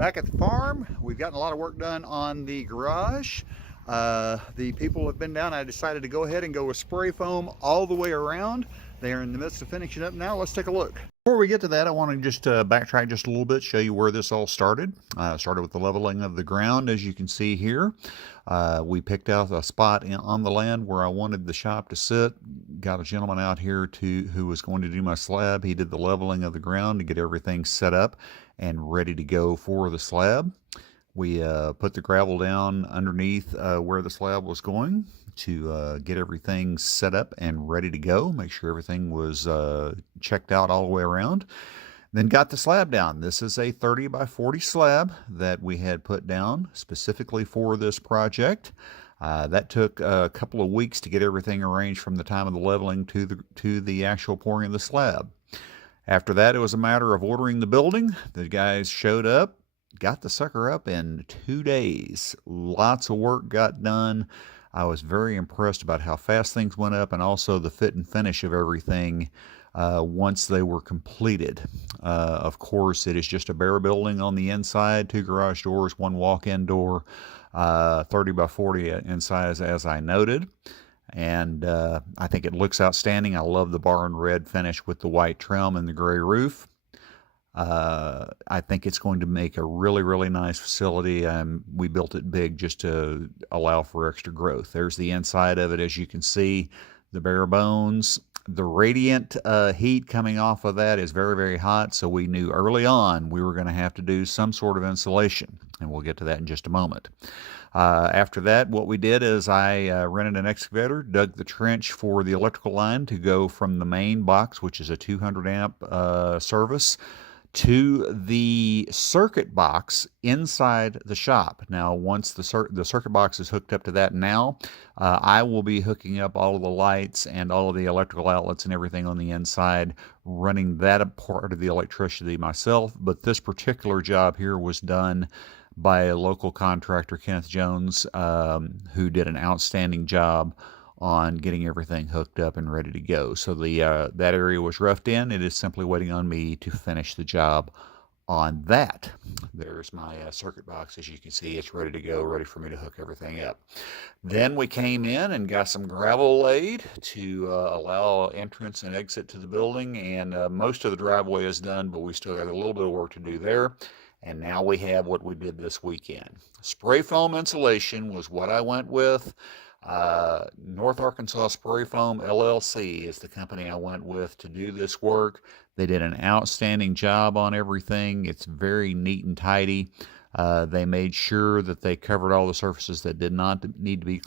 Back at the farm, we've gotten a lot of work done on the garage. The people have been down. I decided to go ahead and go with spray foam all the way around. They are in the midst of finishing up now. Let's take a look. Before we get to that, I want to just backtrack just a little bit, show you where this all started. Started with the leveling of the ground, as you can see here. We picked out a spot on the land where I wanted the shop to sit. Got a gentleman out here who was going to do my slab. He did the leveling of the ground to get everything set up and ready to go for the slab. We put the gravel down underneath where the slab was going to get everything set up and ready to go. Make sure everything was checked out all the way around. Then got the slab down. This is a 30 by 40 slab that we had put down specifically for this project. That took a couple of weeks to get everything arranged from the time of the leveling to the actual pouring of the slab. After that, it was a matter of ordering the building. The guys showed up, got the sucker up in 2 days. Lots of work got done. I was very impressed about how fast things went up and also the fit and finish of everything once they were completed. Of course, it is just a bare building on the inside, 2 garage doors, 1 walk-in door, 30 by 40 in size, as I noted. And I think it looks outstanding. I love the barn red finish with the white trim and the gray roof. I think it's going to make a really, really nice facility. We built it big just to allow for extra growth. There's the inside of it, as you can see, the bare bones. The radiant heat coming off of that is very, very hot, so we knew early on we were going to have to do some sort of insulation, and we'll get to that in just a moment. After that, what we did is I rented an excavator, dug the trench for the electrical line to go from the main box, which is a 200 amp service, to the circuit box inside the shop. Now, once the circuit box is hooked up to that now, I will be hooking up all of the lights and all of the electrical outlets and everything on the inside, running that part of the electricity myself. But this particular job here was done by a local contractor, Kenneth Jones, who did an outstanding job on getting everything hooked up and ready to go. So that area was roughed in. It is simply waiting on me to finish the job on that. There's my circuit box. As you can see, it's ready to go, ready for me to hook everything up. Then we came in and got some gravel laid to allow entrance and exit to the building, and most of the driveway is done, but we still got a little bit of work to do there. And now we have what we did this weekend. Spray foam insulation was what I went with. North Arkansas Spray Foam LLC is the company I went with to do this work. They did an outstanding job on everything. It's very neat and tidy. They made sure that they covered all the surfaces that did not need to be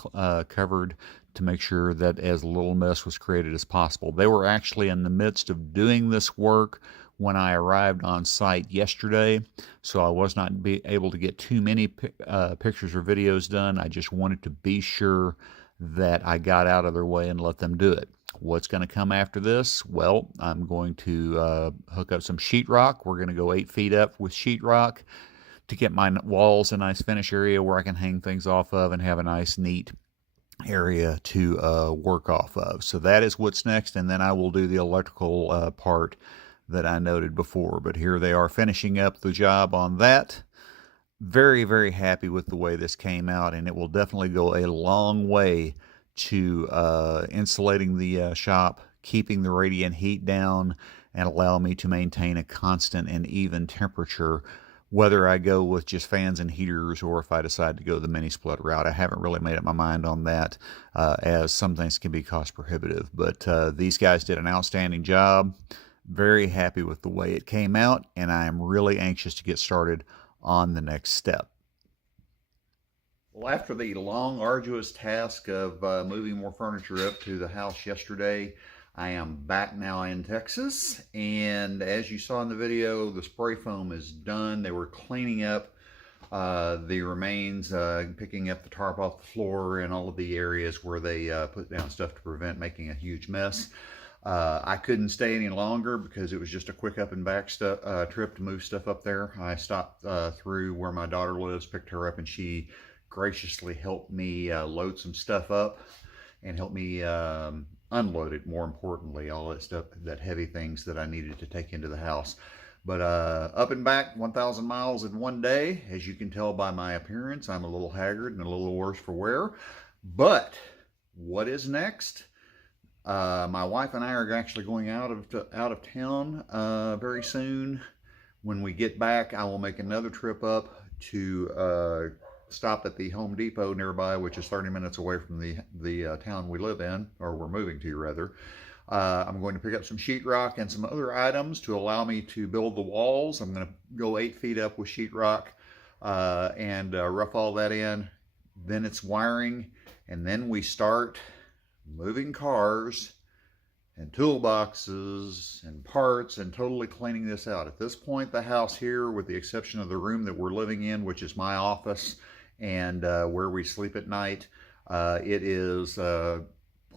covered to make sure that as little mess was created as possible. They were actually in the midst of doing this work when I arrived on site yesterday, so I was not able to get too many pictures or videos done. I just wanted to be sure that I got out of their way and let them do it. What's going to come after this? Well, I'm going to hook up some sheetrock. We're going to go 8 feet up with sheetrock to get my walls a nice finish area where I can hang things off of and have a nice, neat area to work off of. So that is what's next, and then I will do the electrical part that I noted before. But here they are finishing up the job on that. Very, very happy with the way this came out, and it will definitely go a long way to insulating the shop, keeping the radiant heat down, and allow me to maintain a constant and even temperature, whether I go with just fans and heaters or if I decide to go the mini split route. I haven't really made up my mind on that, as some things can be cost prohibitive. But these guys did an outstanding job. Very happy with the way it came out, and I am really anxious to get started on the next step. Well, after the long, arduous task of moving more furniture up to the house yesterday, I am back now in Texas, and as you saw in the video, the spray foam is done. They were cleaning up the remains, picking up the tarp off the floor and all of the areas where they put down stuff to prevent making a huge mess. I couldn't stay any longer because it was just a quick up and back trip to move stuff up there. I stopped through where my daughter lives, picked her up, and she graciously helped me load some stuff up and helped me unload it, more importantly, all that stuff, that heavy things that I needed to take into the house. But up and back 1,000 miles in one day. As you can tell by my appearance, I'm a little haggard and a little worse for wear. But what is next? My wife and I are actually going out of town very soon. When we get back, I will make another trip up to stop at the Home Depot nearby, which is 30 minutes away from the town we live in, or we're moving to rather. I'm going to pick up some sheetrock and some other items to allow me to build the walls. I'm going to go 8 feet up with sheetrock and rough all that in. Then it's wiring, and then we start moving cars and toolboxes and parts and totally cleaning this out. At this point, the house here, with the exception of the room that we're living in, which is my office and where we sleep at night, it is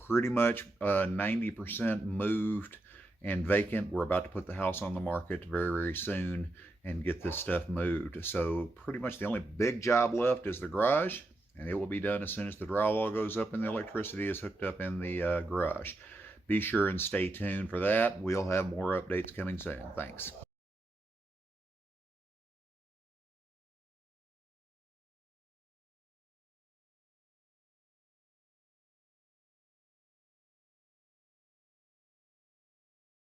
pretty much 90% moved and vacant. We're about to put the house on the market very, very soon and get this stuff moved. So pretty much the only big job left is the garage, and it will be done as soon as the drywall goes up and the electricity is hooked up in the garage. Be sure and stay tuned for that. We'll have more updates coming soon. Thanks.